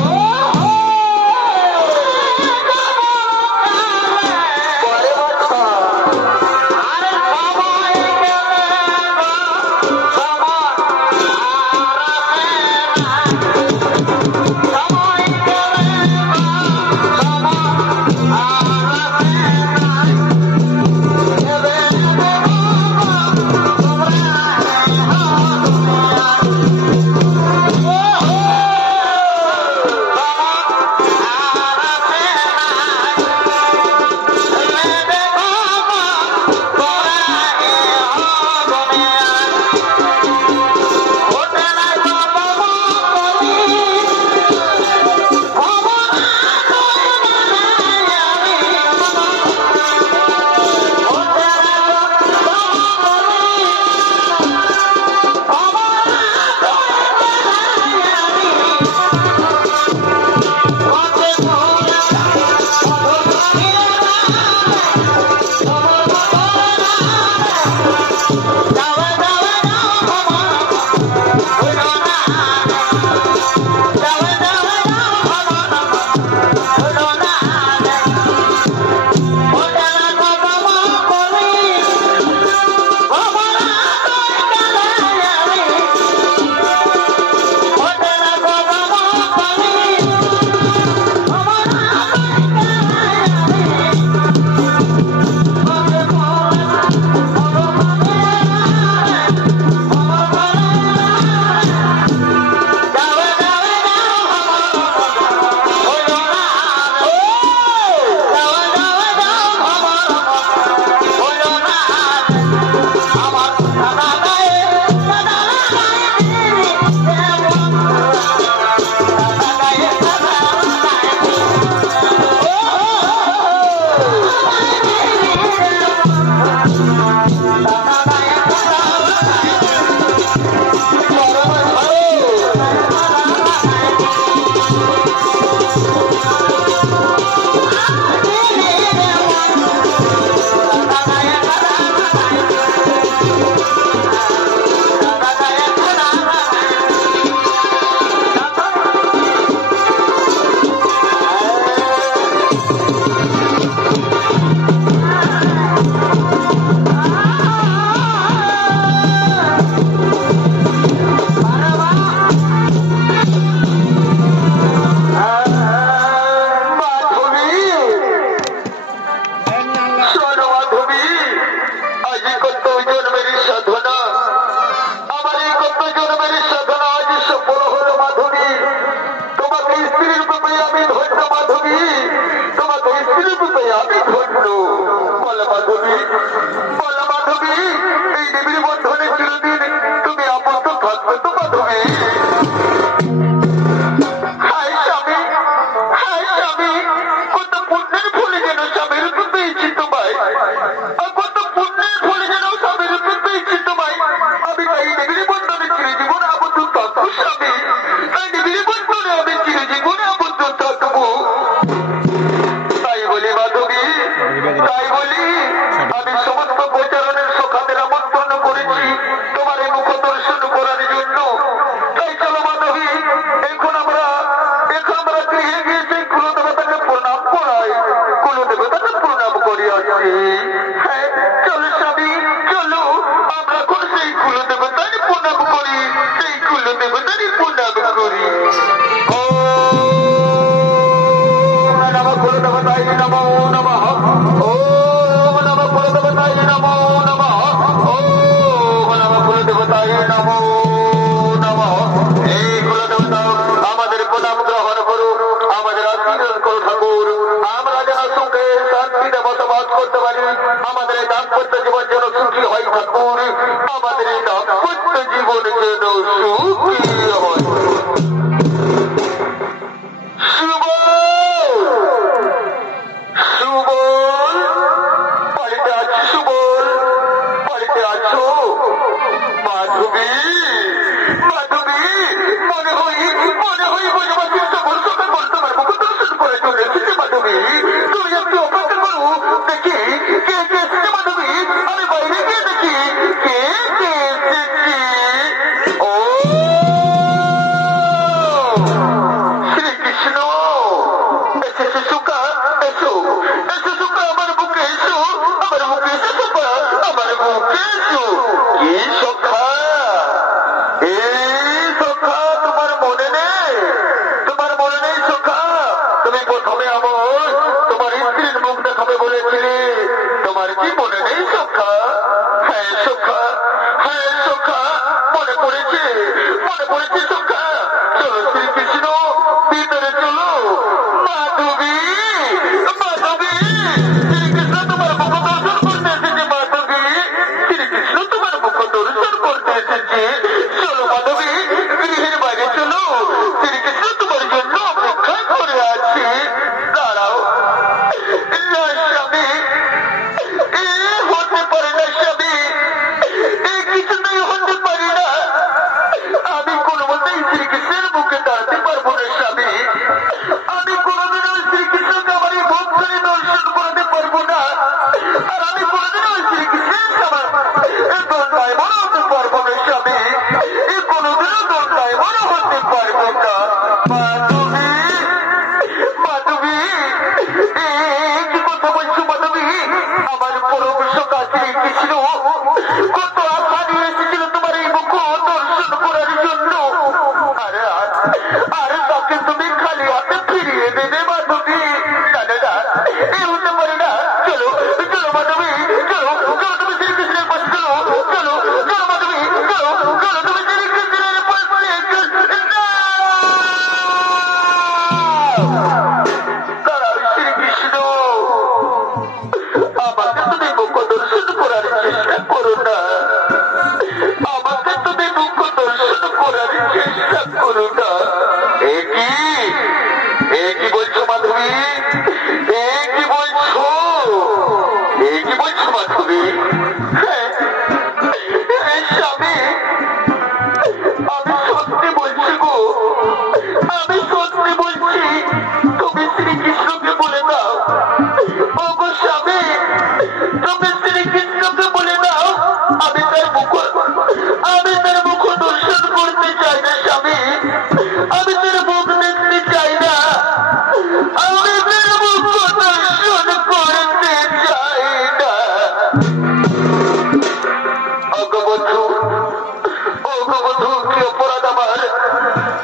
Oh করো। বল মাধবী, বল মাধবী, এই নিবিড় বন্ধনে চিরদিন তুমি আবদ্ধ থাকবে তো মাধবী? হায় স্বামী, হায় স্বামী, কত পুণ্যের ফলে যেন স্বামীর রূপে পেয়েছি তোমায়, কত পুণ্যের ফলে যেন স্বামীর রূপে পেয়েছি তোমায়। আমি তাই নিবিড় বন্ধনে চিরজীবন আবদ্ধ থাকবো স্বামী, তাই নিবিড় বন্ধনে আমি চিরজীবন আবদ্ধ থাকবো। তাই বলি মাধবী, তাই বলি আমি সমস্ত প্রচারণের সখাদের আমন্ত্রণ করেছি তোমার এই মুখ দর্শন করার জন্য। তাই চলো মাধবী, এখন আমরা গৃহে গিয়ে সেই কুলদেবতাকে প্রণাম করাই, কুলদেবতাকে প্রণাম করি আসি। হ্যাঁ চলো স্বামী, চলো আমরা এখন সেই কুলদেবতার প্রণাম করি, সেই কুলদেবতার প্রণাম করি। ও নমঃ কুলদেবতায় নমো নমঃ, ওম নমঃ কুলদেবতায় নমো নমঃ, ওম নমঃ কুলদেবতায় নমো নমঃ। এই কুলদেবতা আমাদের প্রণাম গ্রহণ করুন, আমাদের আশীর্বাদ করুন ঠাকুর। আমরা যেন সুখে শান্তিতে বসবাস করতে পারি, আমাদের এই দাম্পত্য জীবন যেন সুখী হয় ঠাকুর, আমাদের এই দাম্পত্য জীবন যেন সুখী হয়। সুবল, বাড়িতে আছো? সুবল, বাড়িতে আছো? মাধবী, মাধবী, মনে হয় বোঝাবার চেষ্টা করছো, তোমার মুখ দর্শন করে চলে এসেছে মাধবী। তুমি একটু অপেক্ষা করো, দেখি কে কে এসেছে মাধবী। আমি বাইরে গিয়ে দেখি কে কে এসেছে। ও শ্রীকৃষ্ণ এসেছে। সুখা এসো, এসো সুখা, আমার বুকে এসো, আমার বুকে এসো সুখা, আমার বুকে এসো। কি সখা, এই সখা তোমার মনে নেই? তোমার মনে নেই সখা? তুমি প্রথমে আমার তোমার স্ত্রীর মুখ দেখাবে বলেছিলে, তোমার কি মনে নেই সখা? হ্যাঁ সখা, হ্যাঁ সখা, মনে পড়েছে, মনে পড়েছে সখা। চলো শ্রীকৃষ্ণ, ভিতরে চলো। মাধবী, মাধবী, শ্রীকৃষ্ণ তোমার মুখ দর্শন করতে এসেছে। মাধবী, শ্রীকৃষ্ণ তোমার মুখ দর্শন করতে এসেছে। চলো মাধবী, গৃহের বাইরে চলো, শ্রীকৃষ্ণ তোমার জন্য অপেক্ষা করে আছে। দাঁড়াও না স্বামী, এ হতে পারে না স্বামী, এ কিছুতেই হতে পারি না। আমি কোনো মতেই শ্রীকৃষ্ণের মুখে দাঁড়াতে পারবো না স্বামী। আমি কোনোদিনও শ্রীকৃষ্ণকে আমার এই মুখ ধরে দর্শন করাতে পারবো না। আর আমি কোনোদিনও শ্রীকৃষ্ণের আমার দণ্ডায় মনে হতে পারবো না স্বামী, এ কোনোদিনও দণ্ডায় মনে হতে পারবো না। মাধবী, মাধবী, কি কথা বলছো মাধবী? আমার পরম সখা শ্রীকৃষ্ণ কত আশা নিয়ে এসেছিল তোমার এই মুখ দর্শন করার জন্য। আরে তাকে তুমি খালি হাতে ফিরিয়ে দেবে মাধবী? না না না, এ হতে পারে না। চলো চলো মাধবী, চলো চলো, তুমি শ্রীকৃষ্ণের পাশে চলো, চলো চলো মাধবী, চলো চলো, তুমি শ্রীকৃষ্ণের পাশে। দাঁড়াও শ্রীকৃষ্ণ, আমাকে তুমি মুখ দর্শন করার চেষ্টা করো না, আমাকে তুমি মুখ দর্শন করার চেষ্টা করো না। কি বলছো মাধবী? কি বলছো? কি বলছো মাধবী? স্বামী, আমি সত্যি বলছি গো, আমি সত্যি বলছি। তুমি শ্রীকৃষ্ণকে বলে দাও, ও গো স্বামী, তুমি শ্রীকৃষ্ণকে বলে দাও আমি তার মুখ দর্শন করতে চাই না স্বামী, আমি তার মুখ দেখতে চাই না, আমি তার মুখ দর্শন করতে চাই না। অগবধূ, অগবধূ, কি অপরাধ আমার,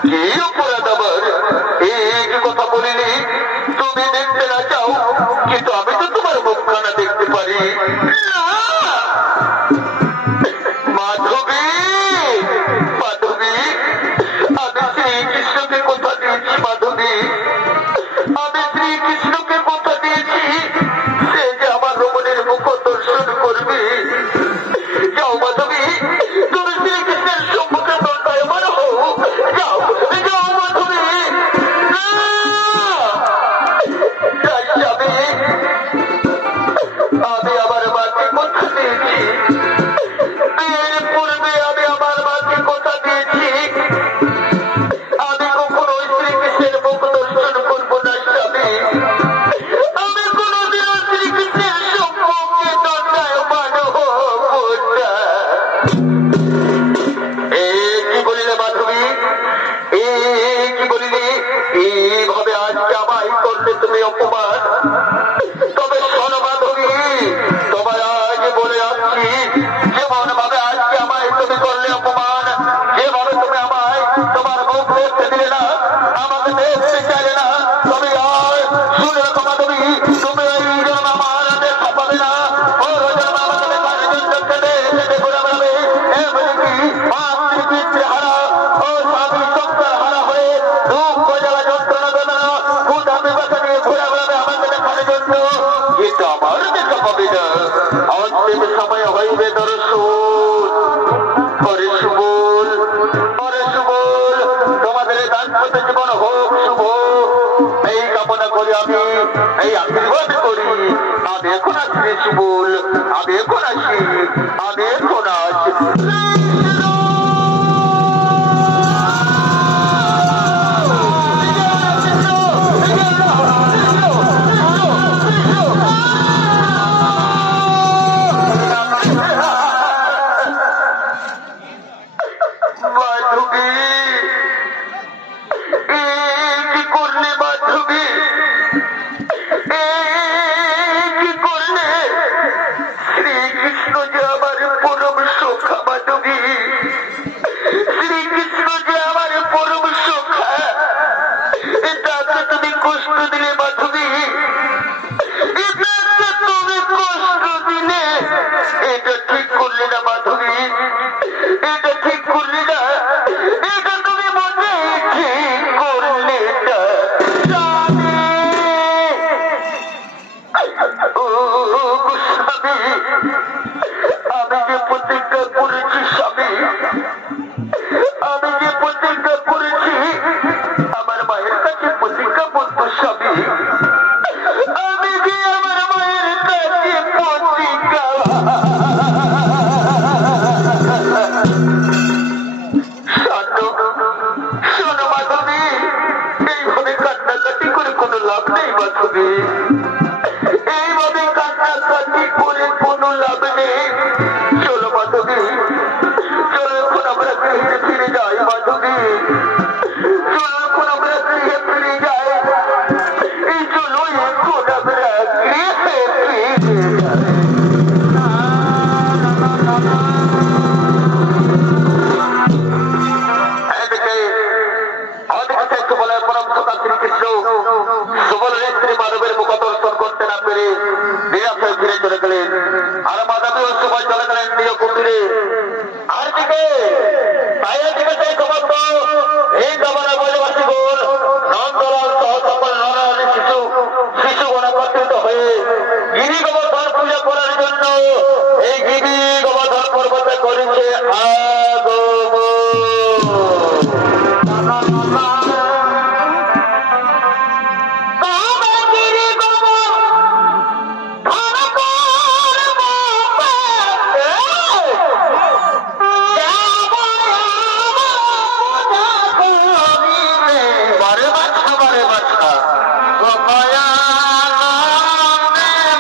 কি অপরাধ আমার? এই কথা বলিনি, তুমি দেখতে না চাও, কিন্তু আমি তো তোমার মুখখানা দেখতে পারি না। মাধবী, মাধবী, আমি শ্রীকৃষ্ণকে কথা দিয়েছি মাধবী, আমি শ্রীকৃষ্ণকে কথা দিয়েছি, সে যে এইভাবে আজকে আমায় করলে তুমি অপমান। তবে শোনো মাধবী, তোমার আজ বলে যাচ্ছি, যেমন ভাবে আজকে আমায় তুমি করলে অপমান, যেভাবে তুমি আমায় তোমার মুখ দেখতে দিলে না, আমাকে দেখতে চাইলে না, তবে আর শুনে রাখো মাধবী, তুমি এই জন্ম আমার দেখা পাবে না। ওর জন্ম আমাকে দেখার জন্য কেটে ঘুরে বেড়াবে। এমনকি মাতৃপিতৃ হারা ও স্বামী সংসার হারা হয়ে দুঃখ জ্বালা যন্ত্রণা বেদনা ক্ষুধা বিপাকে নিয়ে ঘুরে বেড়াবে আমাকে দেখার জন্য। কিন্তু আমার দেখা পাবে না। অন্তিম সময় হইবে দর্শন। পরে সুবল, পরে সুবল, তোমাদের দাম্পত্য জীবন হোক শুভ, এই কামনা করি আমি, এই আশীর্বাদ করি। আমি এখন আসি সুবল, আমি এখন আসি, আমি এখন আসি।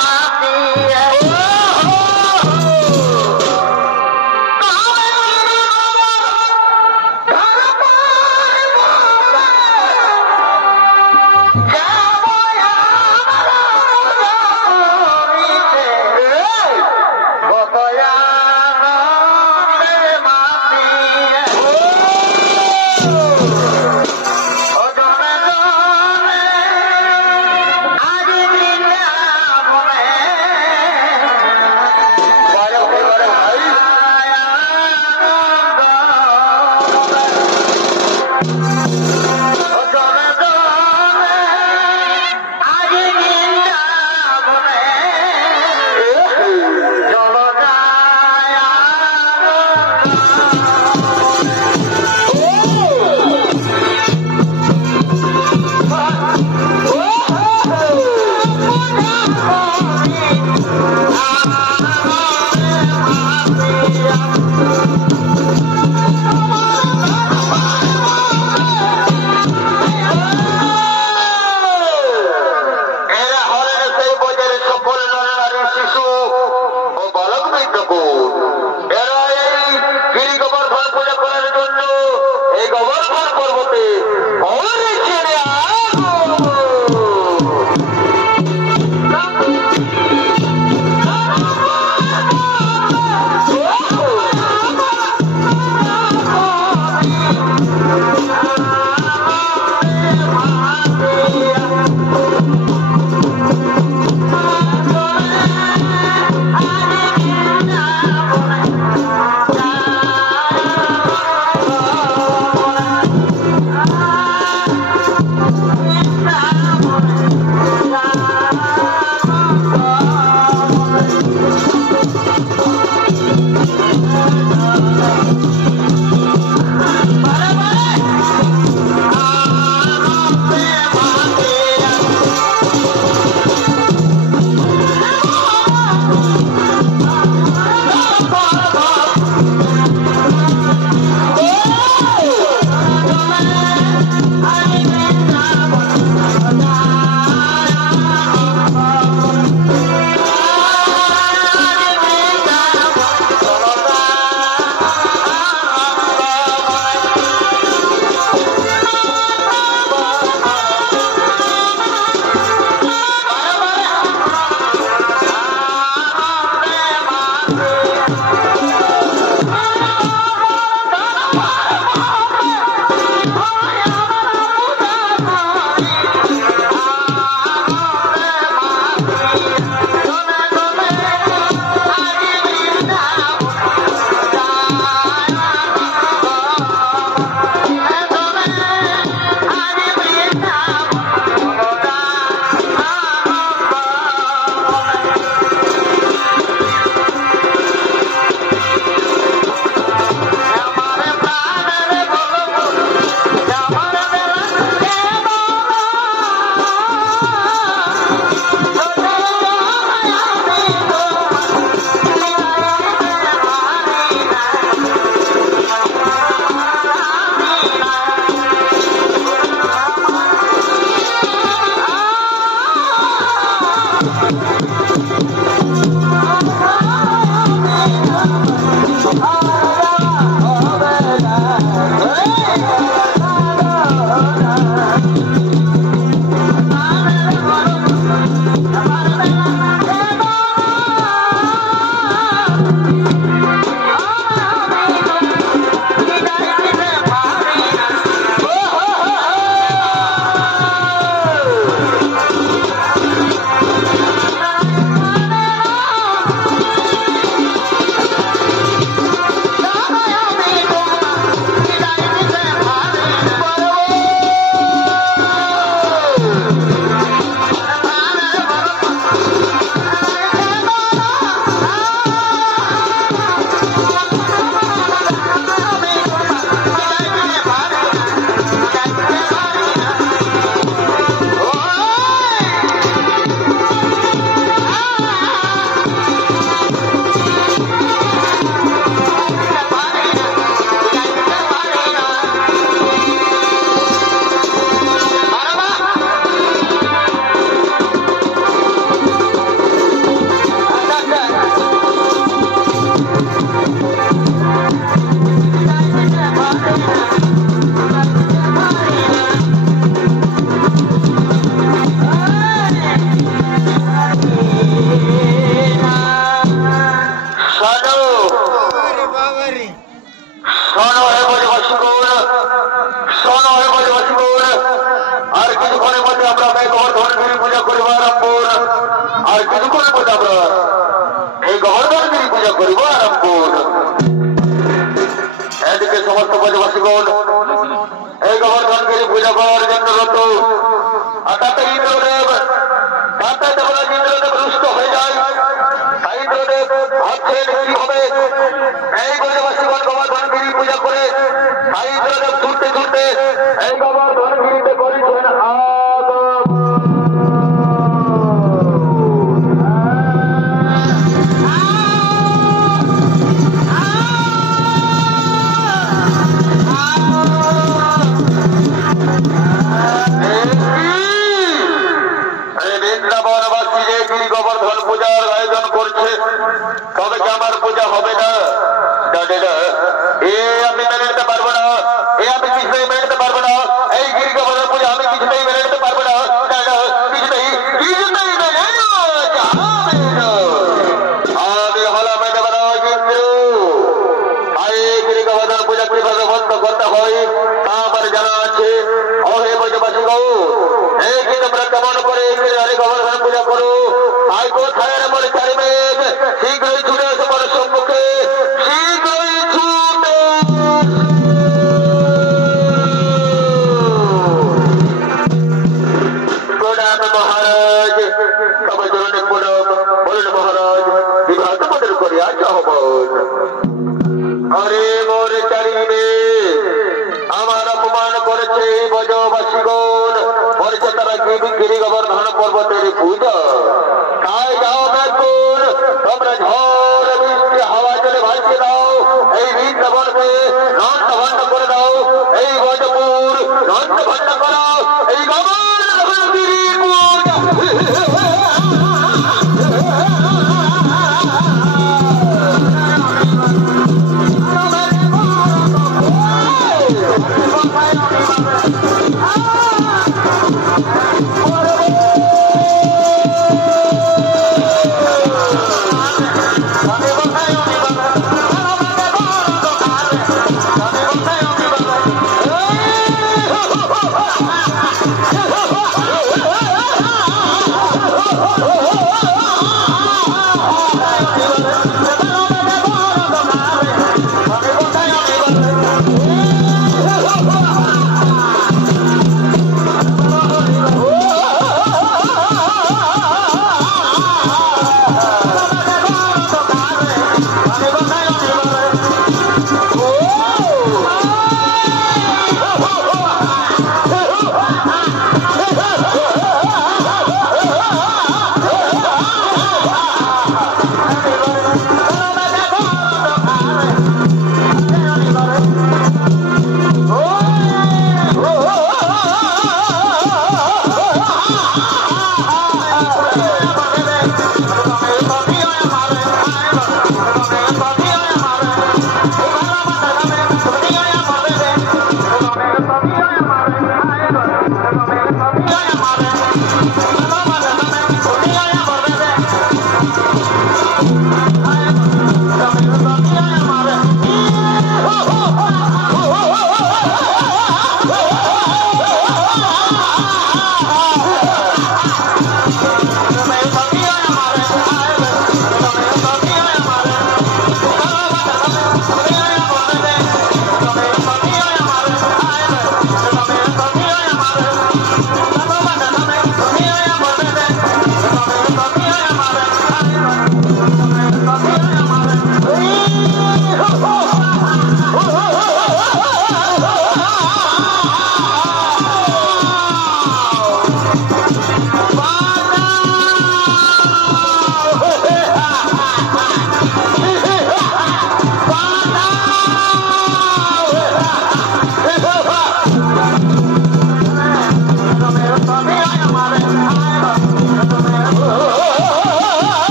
মাতি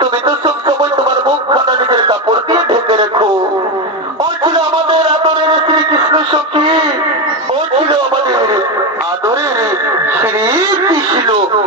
তুমি তো সব সময় তোমার মুখ খানা নিজের কাপড় দিয়ে ঢেকে রেখো। ওই ছিল আমাদের আদরের ছিল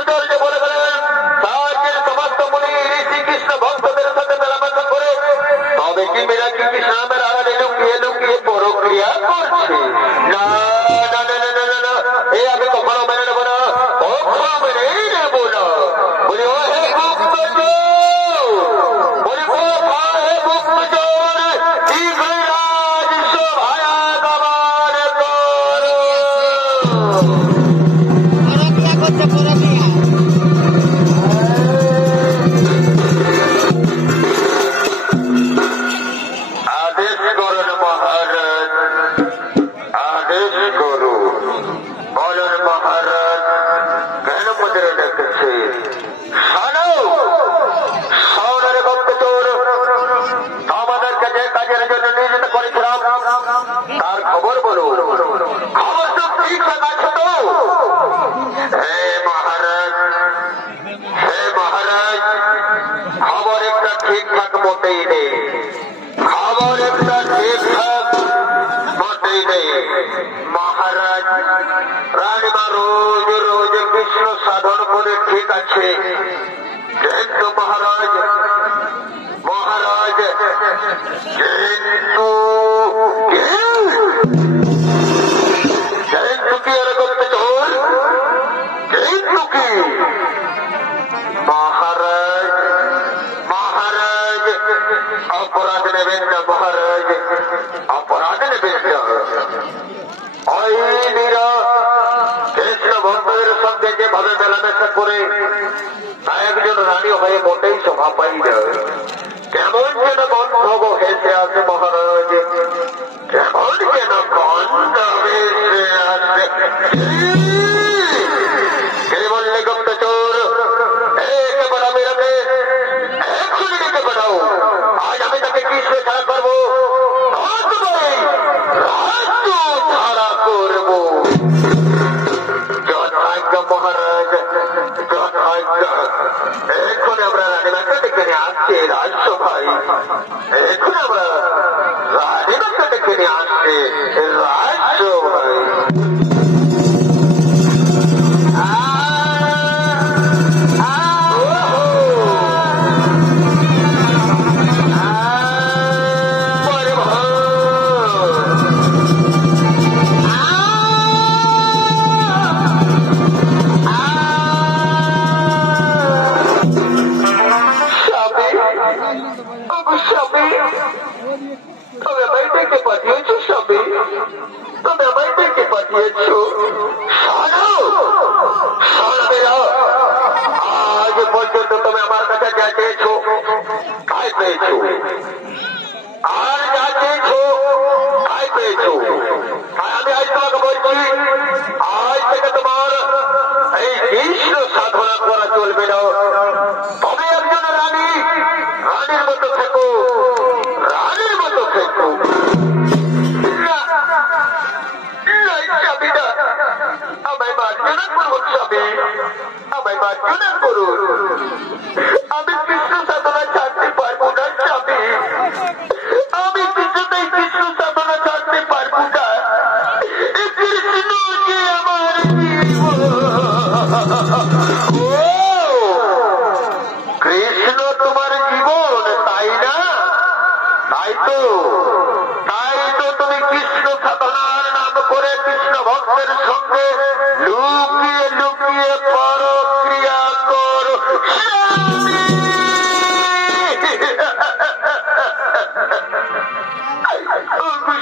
আচার্য বলে গেলেন সাহায্যের সমস্ত মুনি শ্রীকৃষ্ণ ভক্তদের সাথে মেলামেশা করে তবে কি মেরা কি কৃষ্ণ নামের আড়ালে লুকিয়ে লুকিয়ে প্রক্রিয়া করছে না না না না না না এই আমি কখনো মেনে নেবো না কখনো মেনেই নেবো না বলি ও হে বলি ও হে রাজ সভায়া গমন করো আদেশ করুন মহারাজ আদেশ করু বলুন মহারাজ কেন মন্দির ডেকেছে শোনের গুপ্তচর আমাদেরকে যে কাজের জন্য নিয়োজিত করেছিলাম তার খবর বলো খবর তো ঠিকঠাক আছে তো হে মহারাজ খবর একটা ঠিকঠাক মোটেই নেই খবর একটা ঠিকঠাক মোটেই নেই মহারাজ রানীমা রোজ রোজ কৃষ্ণ সাধন করে ঠিক আছে কিন্তু মহারাজ কিন্তু কি এরকম চোর কিন্তু কি মহারাজ অপরাধ নেবেন না মহারাজ অপরাধ নেবেন না ঐরা কৃষ্ণ ভক্তদের সঙ্গে যেভাবে মেলামেশা করে একজন রানী হয়ে মোটেই শোভা পাই না কেমন যেন গন্ধ হেসে আসে মহারাজ কেমন যেন গন্ধ হেসে আসে কে বললে গুপ্তচর একে বড়া মেরাকে এক্ষুনি ডেকে পাঠাও আজ আমি তাকে কি স্বেচ্ছা করবো রাজ্য ধারা করবো যথাজ্ঞ মহারাজ যথাজ্ঞ এক্ষুনি আমরা রানীমাকে ডেকে নিয়ে আসছি রাজসভায় এক্ষুনি আমরা রানীমাকে ডেকে নিয়ে আসছি রাজসভায় তবে আমায় ডেকে পাঠিয়েছো স্বামী তবে আমায় ডেকে পাঠিয়েছো আজ পর্যন্ত তুমি আমার কাছে যা চেয়েছো তাই পেয়েছো আর যা চেয়েছো তাই পেয়েছো তাই আমি আজ তোমাকে বলছি আজ থেকে তোমার এই কৃষ্ণ সাধনা করা চলবে না তবে একজন রানীর মতো থেকো রানীর মতো থেকো আমায় মার্জনা করুন স্বামী আমায় মার্জনা করুন আমি কৃষ্ণ সাধনা ছাড়তে পারবো না স্বামী আমি কিছুতেই কৃষ্ণ সাধনা ছাড়তে পারবো না কৃষ্ণকে আমার কৃষ্ণ তোমার জীবন তাই না তাই তো তুমি কৃষ্ণ সাধনার নাম করে কৃষ্ণ ভক্তের সঙ্গে লুকিয়ে লুকিয়ে পরক্রিয়া করো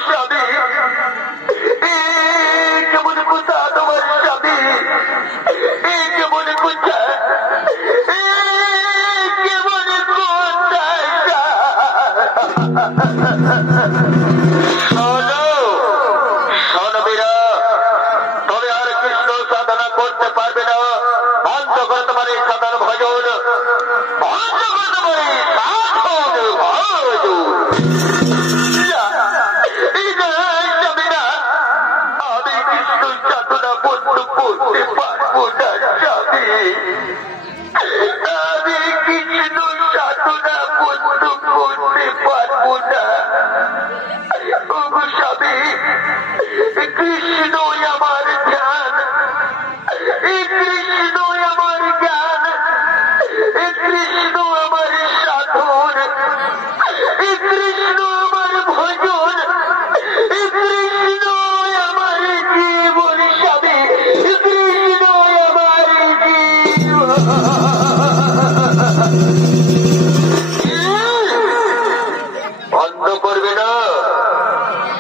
স্বামী কেমন কোথা তোমার স্বামী কেমন কোথা কেমন কোথা শোনো বীরা তবে আর কৃষ্ণ সাধনা করতে পারবে না বন্ধ করে তোমার এই সাধন ভজন বন্ধ করে তোমার এই সাধন ভজন আমি কৃষ্ণ সাধনা বন্ধ করতে পারবো না স্বামী আমি কৃষ্ণ সাধনা বন্ধ করতে পারবো না স্বামী কৃষ্ণই আমার ধ্যান কৃষ্ণই আমার কৃষ্ণ আমার সাধন, কৃষ্ণ আমার ভজন, কৃষ্ণ আমার জীবন স্বামী, কৃষ্ণ আমার জীবন। বন্ধ করবে না,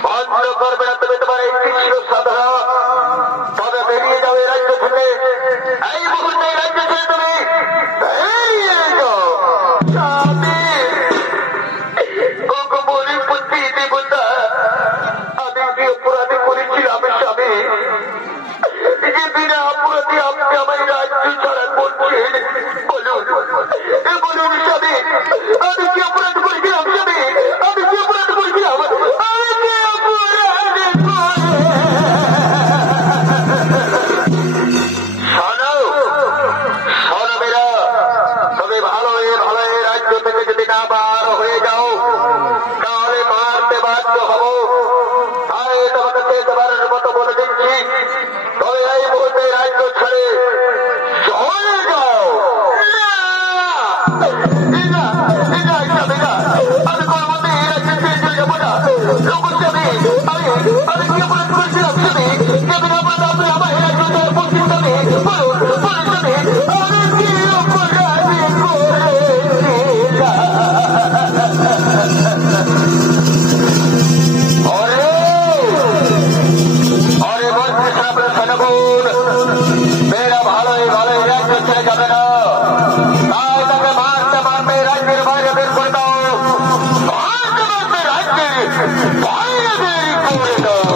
বন্ধ করবে না। তুমি তোমার এই কৃষ্ণ সাধনা, তবে বেরিয়ে যাও এই রাজ্য থেকে। এই মুহূর্তে এই রাজ্য থেকে তুমি বেরিয়ে যাও। ভগবতী দেবতা, আমি যে অপরাধ করেছিলাম স্বামী, যে বিনা অপরাধে আপনি আমার রাজ্য ছাড়া করছেন, বলুন বলুন স্বামী, আমি কি অপরাধ করেছিলাম স্বামী? আমি কি অপরাধ করেছিলাম? আমি কি অপরাধ শোনো শোনো মেয়েরা, তুমি ভালো রাজ্য থেকে যদি না বার হয়ে যাও তাহলে মারতে বাধ্য হব। আমি তোমাকে শেষবারের মতো বলে দিচ্ছি, তবে এই মুহূর্তে রাজ্য ছেড়ে চলে যাও। আমি কোন মধ্যে এই রাজ্যে ছেড়ে চলে যাবো না। আমি কি অপরাধ করেছিলাম স্বামী? কেমন অপরাধ আপনি আমার এই রাজ্য ছেড়ে পড়ছেন স্বামী? বলুন বলুন স্বামী, আমি কি অপরাধ করেছিলাম? অরে বলছে সামনে সেনাগুন, মেয়েরা ভালোই রাজ্য ছেড়ে যাবে না, তাই তাকে মারতে মারতে রাজ্যের বাইরে বের করে দাও। মারতে মারতে রাজ্যের বাইরে বের করে দাও।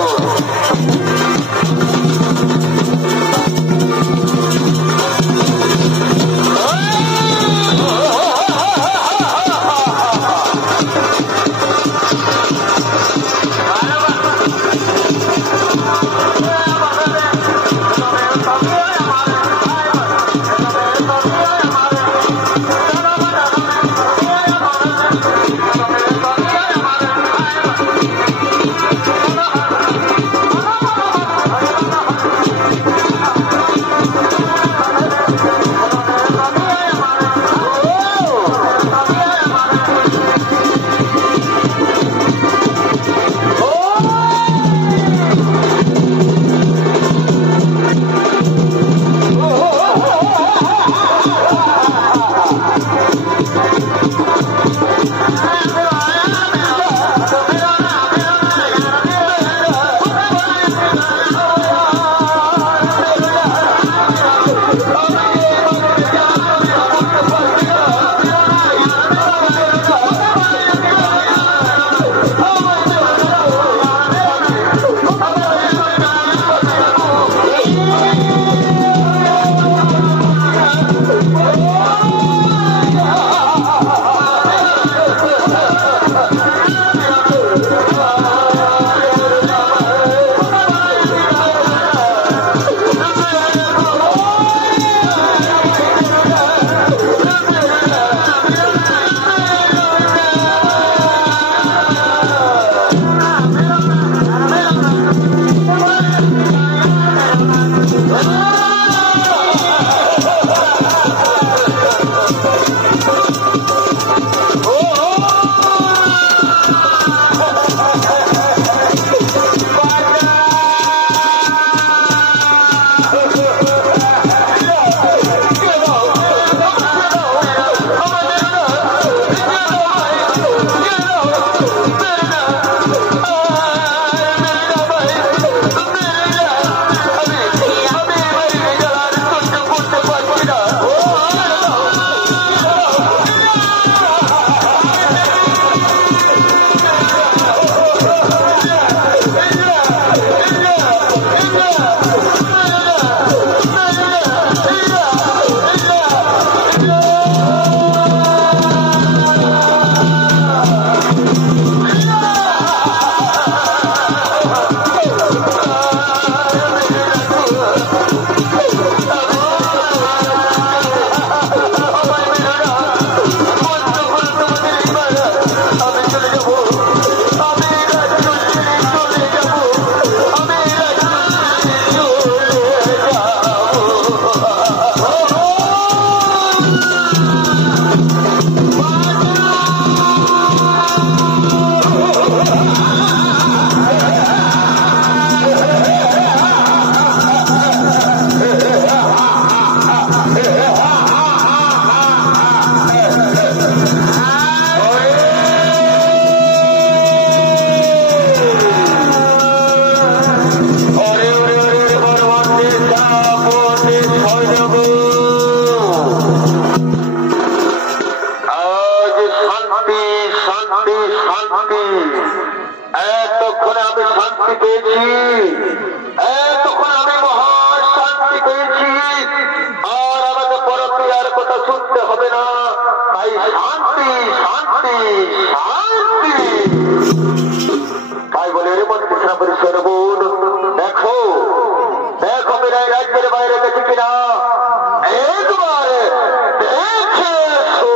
শান্তি, এতক্ষণে আমি শান্তি পেয়েছি, এতক্ষণ আমি মহা শান্তি পেয়েছি। আর আমাকে পরক্রিয়ার কথা শুনতে হবে না। তাই শান্তি শান্তি শান্তি। তাই বলে রে মন্ত্রী সেনাপতি সরবুন, দেখো দেখো মেরা রাজ্যের বাইরে গেছে কিনা, একবার দেখে এসো।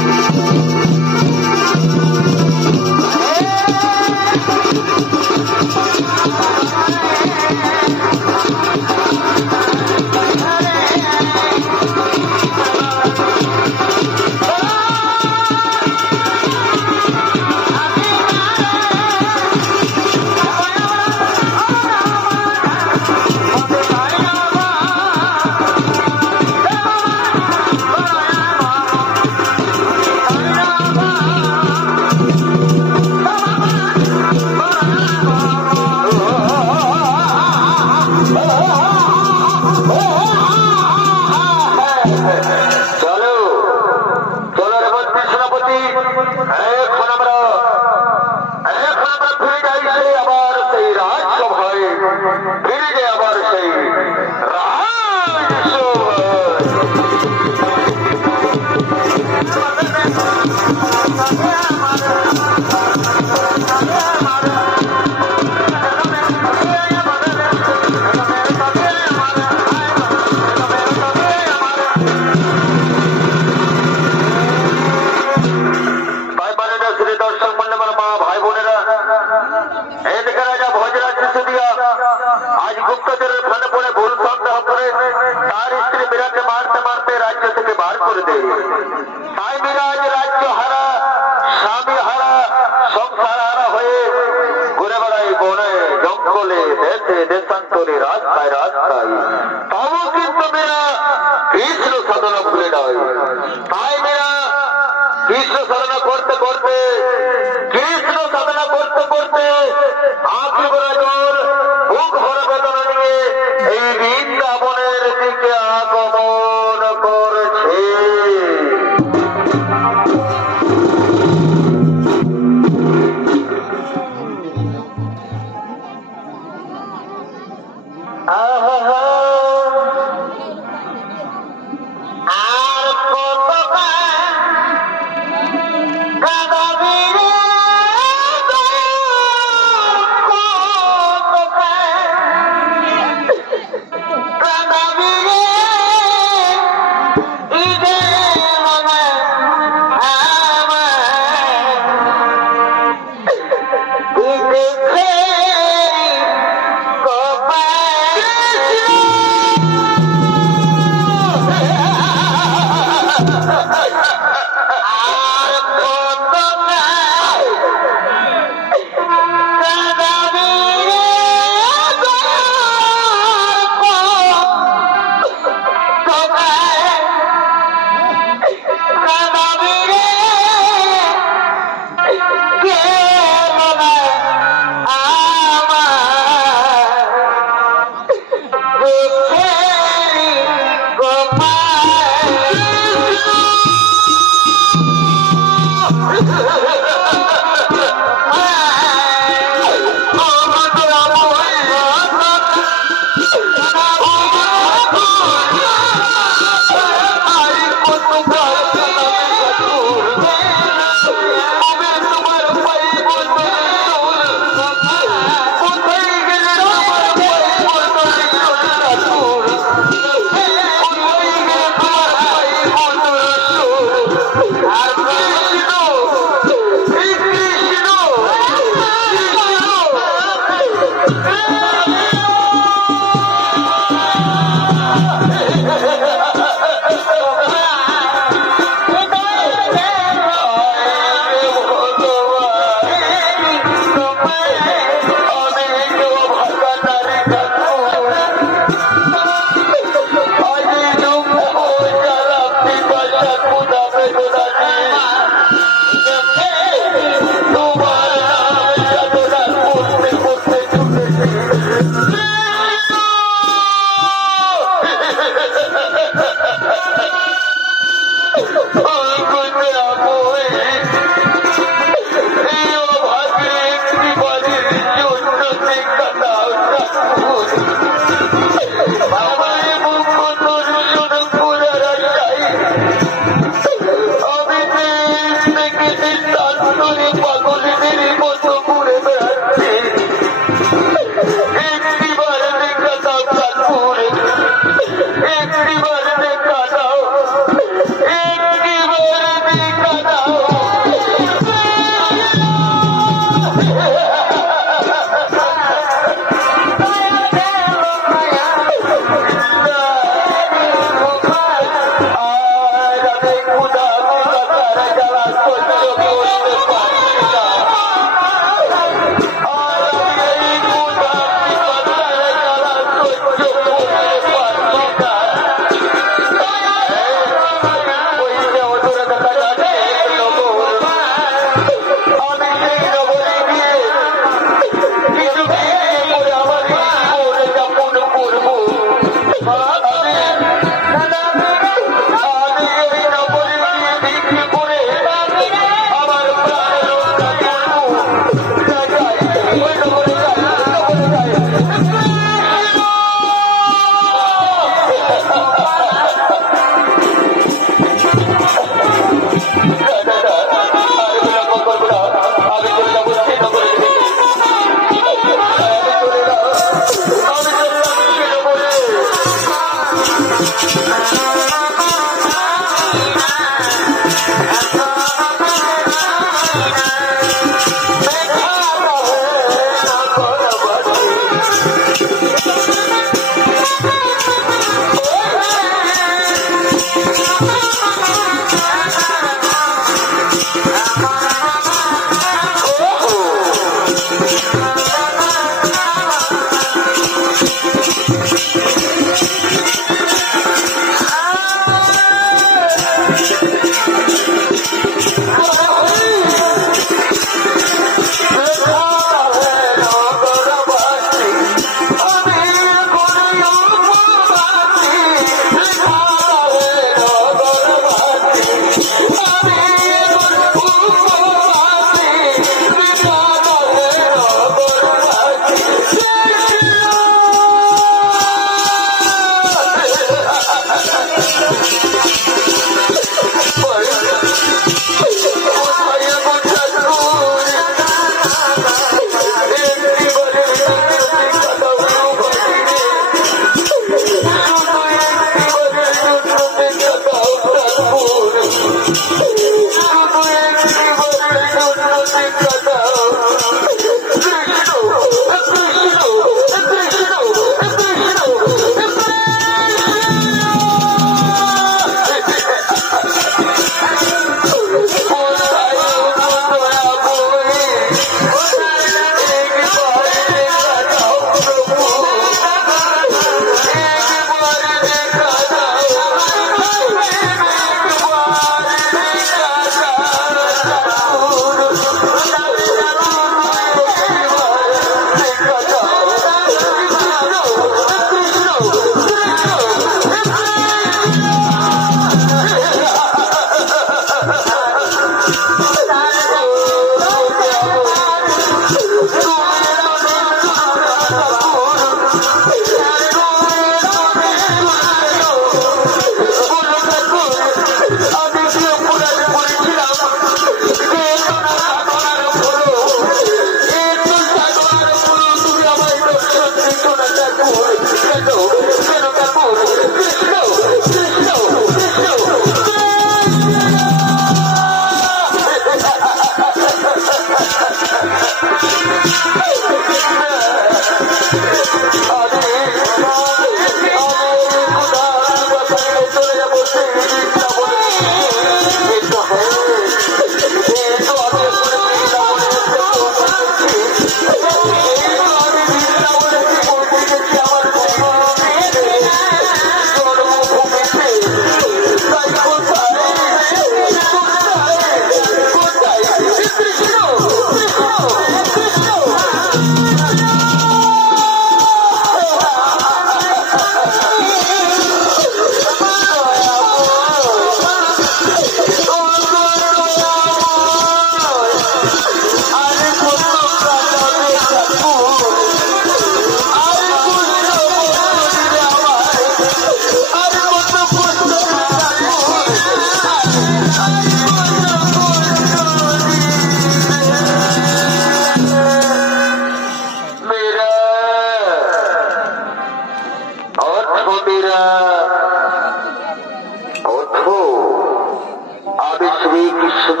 কৃষ্ণ,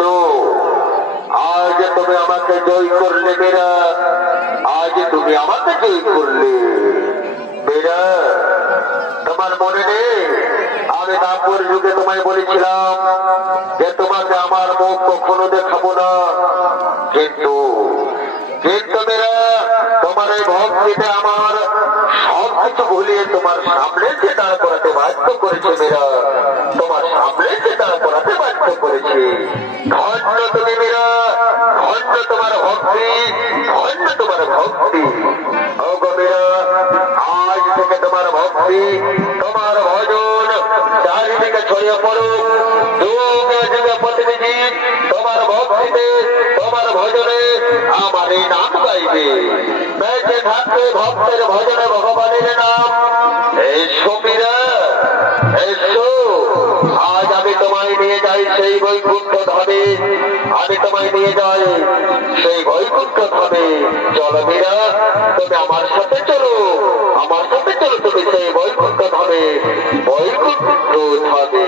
আজ তুমি আমাকে জয় করলে মেরা, আজ তুমি আমাকে জয় করলে মেরা। তোমার মনে নেই আমি দাপুর যুগে তোমায় বলেছিলাম যে তোমাকে আমার মুখ কখনো দেখাবো না, কিন্তু কিন্তু মেরা তোমার এই ভক্তিতে আমার সব কিছু ভুলিয়ে তোমার সামনে যে দাঁড় করাতে বাধ্য করেছে মেরা, তোমার সামনে যে দাঁড় করাতে বাধ্য করেছে। ধন্য তুমি মেরা, ধন্য তোমার ভক্তি, ধন্য তোমার ভক্তি। ও গো মেরা, আজ থেকে তোমার ভক্তি, তোমার ভজন চারিদিকে ছড়িয়ে পড়ুক, যুগে যুগে প্রতিনিধি তোমার ভক্তিতে তোমার ভজনে আমার এই নাম গাইবে। বেঁচে থাকবে ভক্তের ভজনে ভগবানের নাম। এসো মীরা, এসো, আজ আমি তোমায় নিয়ে যাই সেই বৈকুণ্ঠ ধামে, আমি তোমায় নিয়ে যাই সেই বৈকুণ্ঠ ধামে। চলো মীরা, তুমি আমার সাথে চলো, আমার সাথে চলো তুমি সেই বৈকুণ্ঠ ধামে, বৈকুণ্ঠ ধামে।